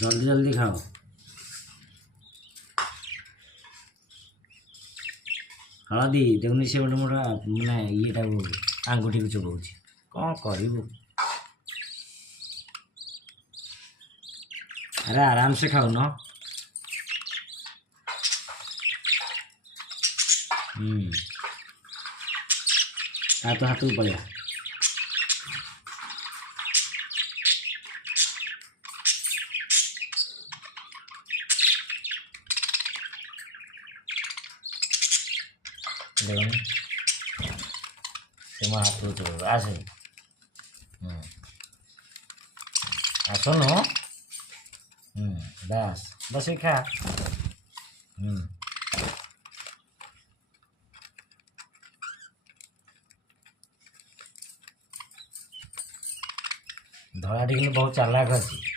जल्दी जल्दी खाओ। हलदी देखुनी से गोटे मोटा माने ये आंगुठी को चबाऊँ कौन करू। अरे आराम से खाओ न। आ तो हाथ को पड़ा। देखो से हाथ को चलो आसे आसो न। बस बस ही खा। धड़ा टी बहुत चालाक अच्छी।